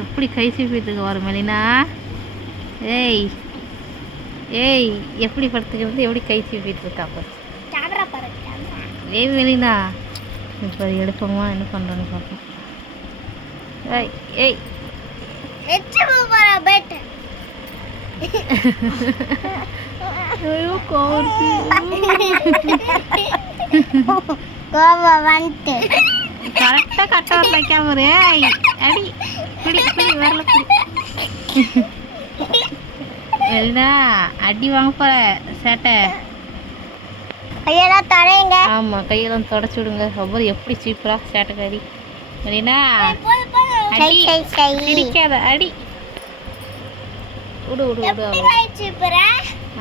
எப்படி கை சீப்பிட்டுக்கு வரும் மெலினா? ஏய் ஏய், எப்படி படுத்துக்கிறது, எப்படி கை சீப்பிட்டு இருக்கா பாரு. ஏய் மெலினா, இப்போ எடுப்போமா என்ன பண்ணுறோன்னு பார்ப்போம். ஏய் ஏய் ஐயோ கோவத்தி கரெக்டாக கட்ட வரல கேமரா. அடி பிடி பிடி வரல பிடி. மெலினா அடி வாங்க போற சேட்டை. கையெல்லாம் தடையுங்க. ஆமாம், கையெல்லாம் தொடச்சி விடுங்க. அப்புறம் எப்படி சீப்பரா சேட்டைக்காரி. மெலினா அடி சிரிக்காத, அடி விடு விடு விடு.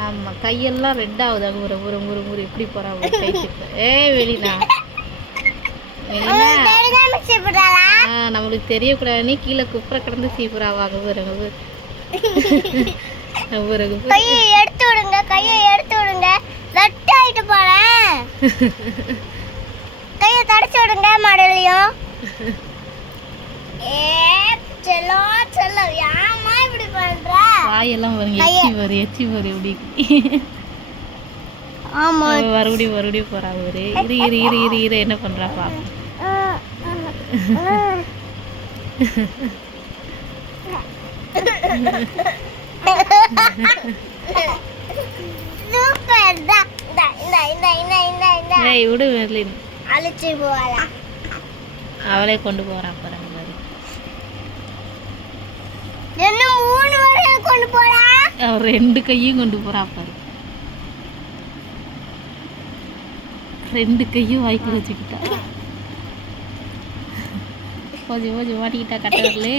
ஆமாம், கையெல்லாம் ரெட்டாகுது. அங்கே ஒரு ஒரு முறை முறை எப்படி போகிறா கை சீப்பு. ஏய் மெலினா, நம்மளுக்கு தெரியக்கூடாது. நீ கீழே குப்புற கிடந்து சீப்புரா வாங்க. கையை எடுத்து விடுங்க, கையை எடுத்து விடுங்க. லட்டு ஆயிட்டு போறேன். கையை தடைச்சு விடுங்க மாடலையும். செல்லோ செல்லோ, ஏமா இப்படி பண்ற? வாயெல்லாம் வரும், எச்சி வரும் எப்படி. ஆமா, மறுபடியும் மறுபடியும் போறா ஒரு. இரு இரு இரு இரு இரு என்ன பண்றா பாப்போம். சூப்பர் தான். ஏய் விடு மெர்லின், அழிச்சு போறா. அவளே கொண்டு போறா பாரு. என்ன 3 வரையும் கொண்டு போறா? அவர் 2 கையும் கொண்டு போறா பாரு. 2 கையும் வாய்க்கு வச்சுக்கிட்டா. கொஞ்சம் கொஞ்சம் மாட்டிக்கிட்டா கட்டவர்களே.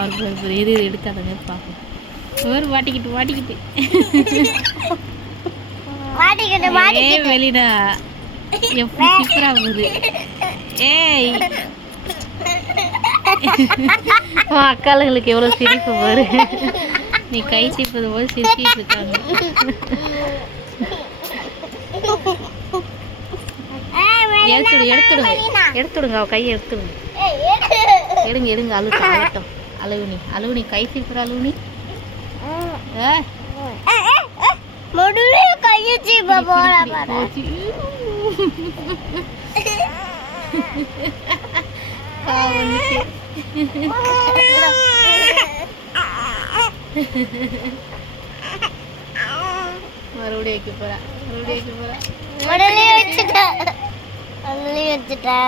அவருக்கு எது எடுக்காதங்க பார்ப்போம். ஒரு மாட்டிக்கிட்டு மாட்டிக்கிட்டு வெளிடா எப்படி சீக்கிரம் ஆகுது. ஏய் அக்காளுங்களுக்கு எவ்வளோ சிரிப்பு பாரு. நீ கை சீப்பது போது சிரிச்சிட்டு இருக்காங்க. எடுத்துடுங்க அவ கையை எடுத்துடுங்க. எடுங்க எடுங்க, அழுட்டும். அழுவுனி கை சீப்புற அழுவுனி. மறுபடியும் வைக்க போறா.